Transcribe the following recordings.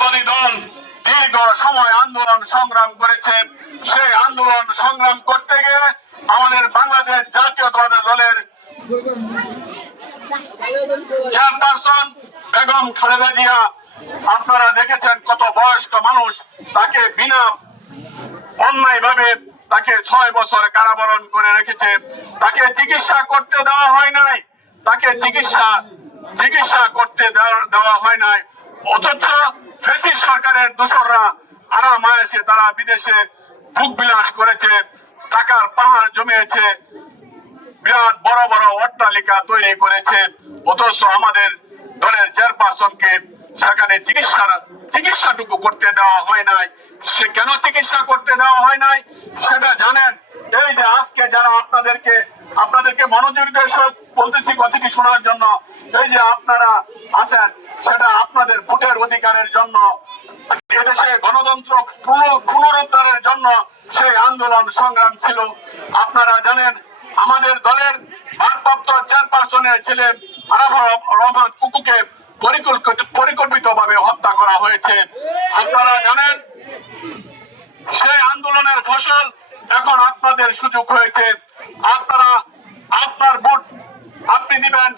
জাতীয়তাবাদী দল দীর্ঘ সময় আন্দোলন সংগ্রাম করেছে। সেই আন্দোলন সংগ্রাম করতে গিয়ে আমাদের বাংলাদেশ জাতীয়তাবাদী দলের চেয়ারপারসন বেগম খালেদা জিয়া, আপনারা দেখেছেন কত বয়স্ক মানুষ তাকে বিনা অন্যায় ভাবে তাকে ছয় বছর কারাবরণ করে রেখেছে। তাকে চিকিৎসা করতে দেওয়া হয় নাই। তাকে চিকিৎসা চিকিৎসা করতে দেওয়া- দেওয়া হয় নাই। সরকারের দোসররা আরাম এসে তারা বিদেশে ভোগ বিলাস করেছে, টাকার পাহাড় জমিয়েছে, বিরাট বড় বড় অট্টালিকা তৈরি করেছে। অথচ আমাদের দলের চেয়ারপারসনকে সেখানে চিকিৎসার চিকিৎসাটুকু করতে দেওয়া হয় নাই। সে কেন চিকিৎসা করতে দেওয়া হয় নাই? সেটা জানেন। এই যে আজকে যারা আপনাদেরকে আপনাদেরকে মনোযোগ বলতেছি কথাটি শোনার জন্য, এই যে আপনারা আছেন, সেটা আপনাদের ভোটের অধিকারের জন্য এদেশে গণতন্ত্র পুনরুদ্ধারের জন্য সেই আন্দোলন সংগ্রাম ছিল। আপনারা জানেন, আমাদের দলের ভারপ্রাপ্ত চেয়ারপারসনের ছেলে আরাফা রহমান কুকুকে পরিকল্পিত, পরিকল্পিতভাবে হত্যা করা হয়েছে। আপনারা জানেন সেই আন্দোলনের ফসল এখন আপনাদের সুযোগ হয়েছে। আপনারা, আপনার ভোট আপনি দিবেন,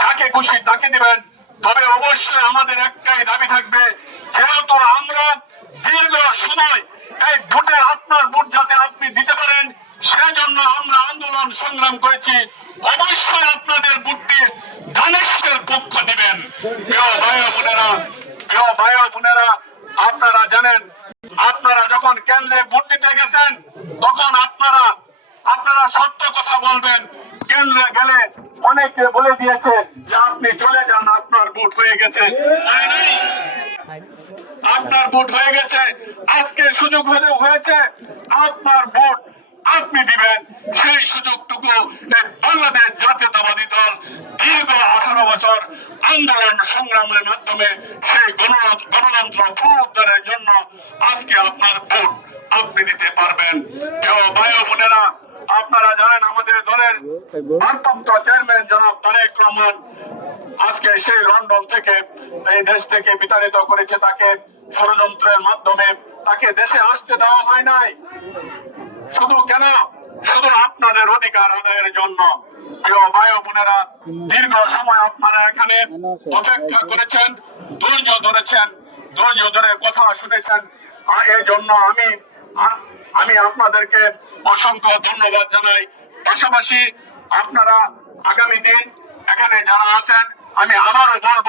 যাকে খুশি তাকে দিবেন। তবে অবশ্যই আমাদের একটাই দাবি থাকবে, যেহেতু আমরা দীর্ঘ সময় এই ভোটের আপনার ভোট যাতে আপনি দিতে পারেন, সেজন্য আমরা আন্দোলন সংগ্রাম করেছি। অবশ্যই আপনাদের ভোটটি ধানেশের পক্ষ দিবেন। প্রিয় ভাই বোনেরা, প্রিয় ভাই বোনেরা, আপনারা জানেন আপনারা যখন কেন্দ্রে ভোট দিতে গেছেন তখন আপনারা আপনারা সত্য কথা বলবেন। কেন্দ্রে গেলে অনেকে বলে দিয়েছে যে আপনি চলে যান, আপনার ভোট হয়ে গেছে। আপনার ভোট হয়ে গেছে। আজকে সুযোগ হলে হয়েছে, আপনার ভোট আপনি দিবেন। সেই সুযোগটুকু বাংলাদেশ জাতীয়তাবাদী দল দীর্ঘ আঠারো বছর আন্দোলন সংগ্রামের মাধ্যমে সেই গণতন্ত্র পুনরুদ্ধারের জন্য আজকে আপনার ভোট আপনি দিতে পারবেন। কেউ ভাই বোনেরা আপনারা জানেন আমাদের দলের ভারপ্রাপ্ত চেয়ারম্যান জনাব তারেক রহমান আজকে সেই লন্ডন থেকে এই দেশ থেকে বিতাড়িত করেছে। তাকে ষড়যন্ত্রের মাধ্যমে তাকে দেশে আসতে দেওয়া হয় নাই। শুধু কেন? শুধু আপনাদের অধিকার আদায়ের জন্য। ভাই বোনেরা, দীর্ঘ সময় আপনারা এখানে অপেক্ষা করেছেন, ধৈর্য ধরেছেন, ধৈর্য ধরে কথা শুনেছেন। এই জন্য আমি আমি আপনাদেরকে অসংখ্য ধন্যবাদ জানাই। পাশাপাশি আপনারা আগামী দিন এখানে যারা আছেন, আমি আবারও বলব